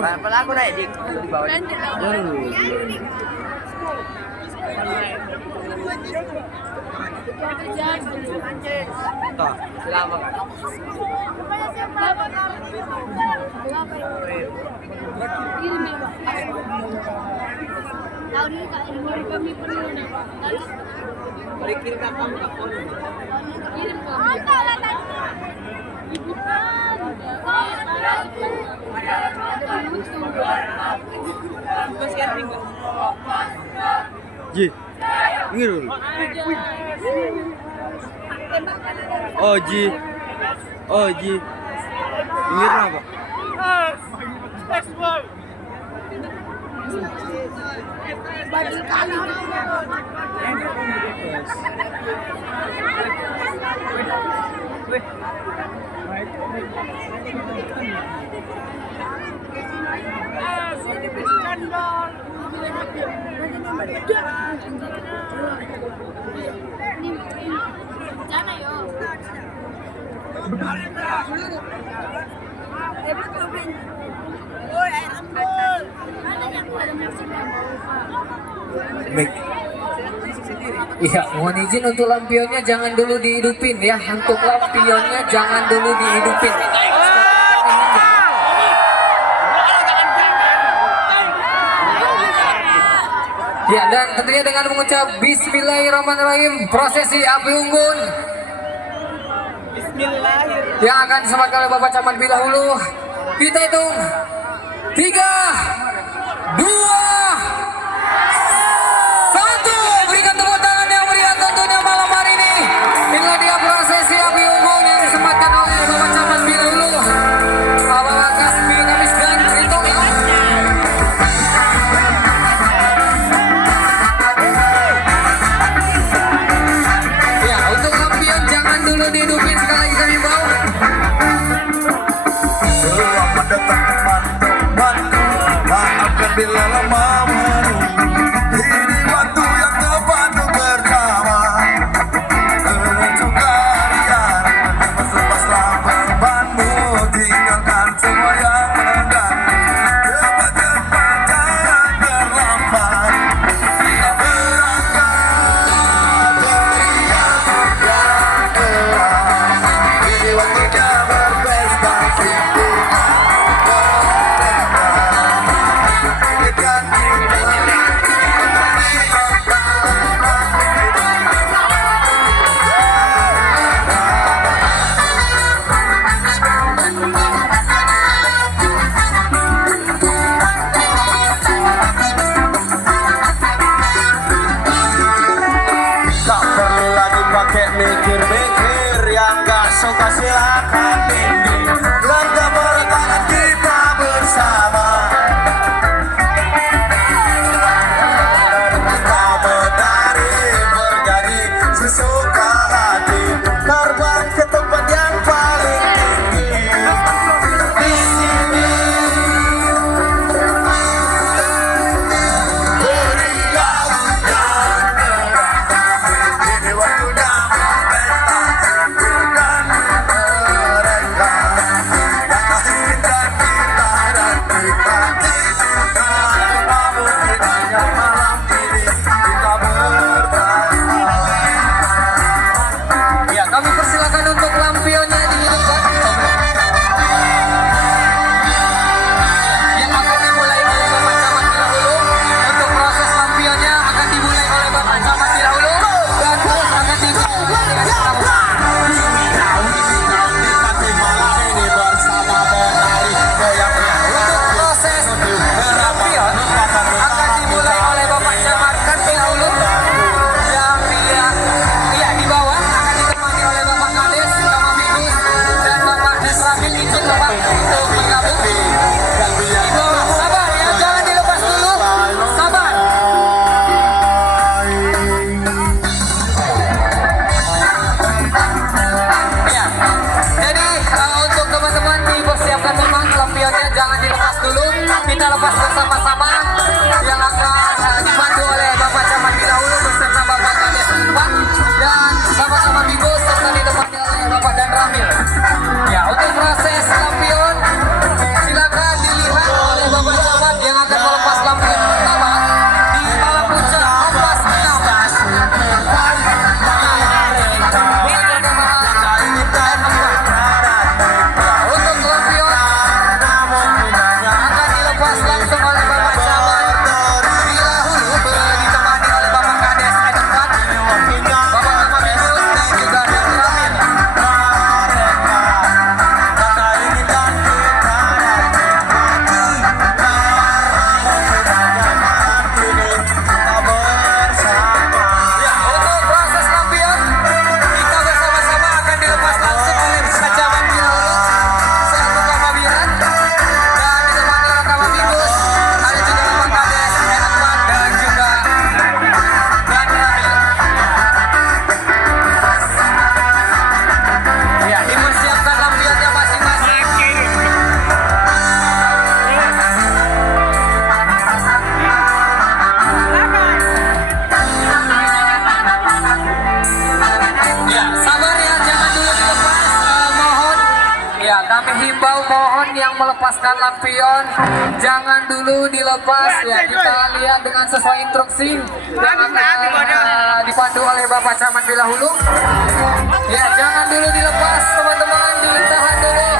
Pala aku naik di bawah. Toh, selamat kan? Kirim kamu Ji, ini dulu. Oh Ji, oh Ji, ini apa? Baik. Iya, mohon izin untuk lampionnya jangan dulu dihidupin ya. Untuk lampionnya jangan dulu dihidupin. Ya, dan tentunya dengan mengucap Bismillahirrahmanirrahim, prosesi api unggun yang akan disematkan oleh Bapak Camat Bilahulu. Kita hitung 3, 2, 1. Berikan tepuk tangan yang meriah tentunya malam hari ini. Inilah dia prosesi api unggun yang disematkan oleh Bapak Camat Bilahulu, Bapak Kasmi Kamis dan hitung ya. Ya, untuk lampion jangan dulu dihidupin, sekali lagi kami bau. Selamat datang teman-teman, maafkan bila lama kami himbau mohon yang melepaskan lampion jangan dulu dilepas ya. Kita lihat dengan sesuai instruksi yang akan dipandu oleh Bapak Camat Bila Hulu. Ya, jangan dulu dilepas teman-teman, ditahan dulu.